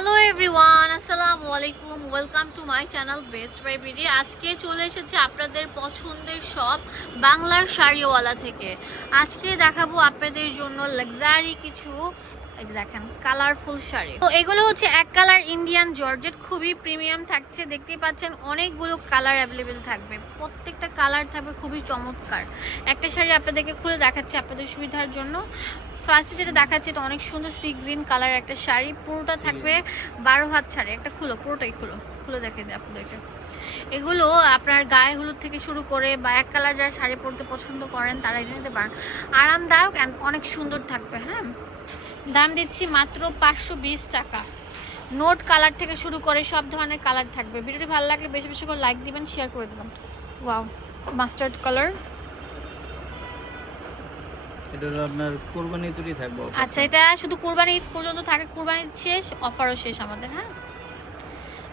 Hello everyone আসসালামু আলাইকুম welcome to my channel best buy BD আজকে চলে এসেছে আপনাদের পছন্দের সব বাংলার শাড়িওয়ালা থেকে। আজকে দেখাবো আপনাদের জন্য লাক্সারি কিছু দেখেন কালারফুল শাড়ি। তো এগুলো হচ্ছে এক কালার ইন্ডিয়ান জর্জেট, খুবই প্রিমিয়াম থাকছে। দেখতেই পাচ্ছেন, অনেকগুলো কালার অ্যাভেলেবেল থাকবে। প্রত্যেকটা কালার থাকবে, খুবই চমৎকার। একটা শাড়ি আপনাদেরকে খুলে দেখাচ্ছি আপনাদের সুবিধার জন্য। ফার্স্টে যেটা দেখাচ্ছে এটা অনেক সুন্দর সি গ্রিন কালার একটা শাড়ি। পুরোটা থাকবে বারো হাত শাড়ি একটা খুলো পুরোটাই খুলো। খুলে দেখে দিই আপনাদেরকে। এগুলো আপনার গায়ে হলুদ থেকে শুরু করে বা এক কালার যারা শাড়ি পরতে পছন্দ করেন তারা এটা নিতে পারেন। আরামদায়ক অ্যান্ড অনেক সুন্দর থাকবে হ্যাঁ? দাম দিচ্ছি মাত্র পাঁচশো বিশ টাকা। নোট কালার থেকে শুরু করে সব ধরনের কালার থাকবে। ভিডিওটি ভালো লাগলে বেশি বেশি করে লাইক দিবেন শেয়ার করে দেবেন। ওয়াও মাস্টার্ড কালার এটা আপনার কোরবানি তুলি থাকব আচ্ছা এটা শুধু কুরবানি ঈদ পর্যন্ত থাকে কুরবানি শেষ অফারও শেষ আমাদের হ্যাঁ?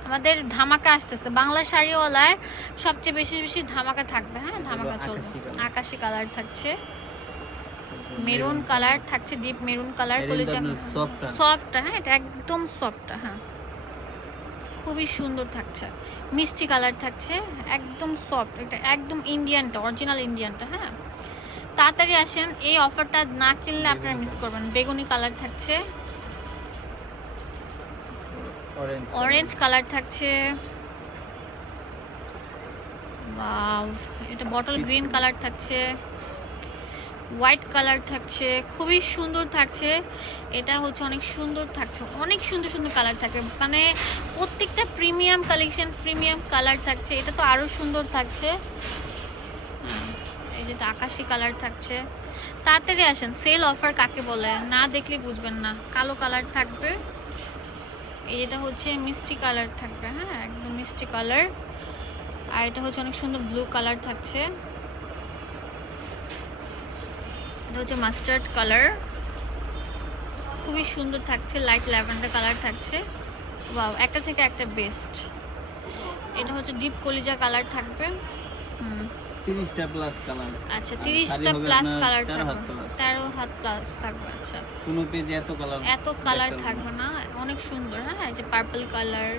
আমাদের ধামাকা আসতেছে। বাংলা শাড়িওয়ালার সবচেয়ে বেশি বেশি ধামাকা থাকবে হ্যাঁ? ধামাকা চলবে। আকাশি কালার থাকছে। মেরুন কালার থাকছে ডিপ মেরুন কালার কলেজা। সফট হ্যাঁ? এটা একদম সফট হ্যাঁ। খুবই সুন্দর থাকছে। মিষ্টি কালার থাকছে একদম সফট এটা একদম ইন্ডিয়ানটা অরিজিনাল ইন্ডিয়ানটা হ্যাঁ? তাড়াতাড়ি আসেন এই অফারটা না কিনলে আপনারা মিস করবেন। বেগুনি কালার থাকছে। অরেঞ্জ কালার থাকছে। এটা বটল গ্রিন কালার থাকছে। হোয়াইট কালার থাকছে। খুবই সুন্দর থাকছে। এটা হচ্ছে অনেক সুন্দর থাকছে। অনেক সুন্দর সুন্দর কালার থাকে। মানে প্রত্যেকটা প্রিমিয়াম কালেকশন প্রিমিয়াম কালার থাকছে। এটা তো আরও সুন্দর থাকছে। এই যে আকাশি কালার থাকছে। তাড়াতাড়ি আসেন সেল অফার কাকে বলে? না দেখলে বুঝবেন না। কালো কালার থাকবে। এই যেটা হচ্ছে মিষ্টি কালার থাকবে হ্যাঁ একদম মিষ্টি কালার। আর এটা হচ্ছে অনেক সুন্দর ব্লু কালার থাকছে। এটা হচ্ছে মাস্টার্ড কালার খুবই সুন্দর থাকছে লাইট ল্যাভেন্ডার কালার থাকছে। ওয়াও একটা থেকে একটা বেস্ট এটা হচ্ছে ডিপ কলিজা কালার থাকবে। হুম তিরিশটা প্লাস কালার আচ্ছা আর তিরিশটা শাড়ি হবে প্লাস কালার থাকবে। plus। তেরো হাত প্লাস থাকবে আচ্ছা। কোনো পেজে এত কালার এত কালার থাকবে না। অনেক সুন্দর হ্যাঁ যে পার্পল কালার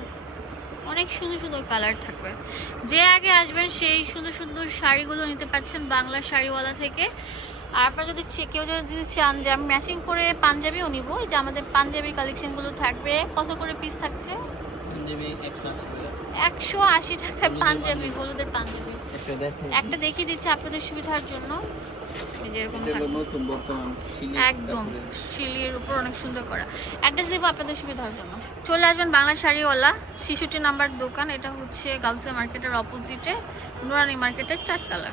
অনেক সুন্দর সুন্দর কালার থাকবে। যে আগে আসবেন সেই সুন্দর সুন্দর শাড়িগুলো নিতে পারছেন বাংলা শাড়িওয়ালা থেকে। আর আপনারা যদি কেউ যদি যদি চান যে আমি ম্যাচিং করে পাঞ্জাবিও নিব যে আমাদের পাঞ্জাবির কালেকশনগুলো থাকবে। কত করে পিস থাকছে? পাঞ্জাবি একশো আশি করে। একশো আশি টাকায় পাঞ্জাবি। হলুদের পাঞ্জাবি। একটা দেখিয়ে দিচ্ছি আপনাদের সুবিধার জন্য। একদম শিলির উপর অনেক সুন্দর করা। অ্যাড্রেস দেবো আপনাদের সুবিধার জন্য। চলে আসবেন বাংলা শাড়িওয়ালা শিশুটি নাম্বার দোকান। এটা হচ্ছে গাউসিয়া মার্কেটের অপোজিটে নুরানি মার্কেটের চার চারতলা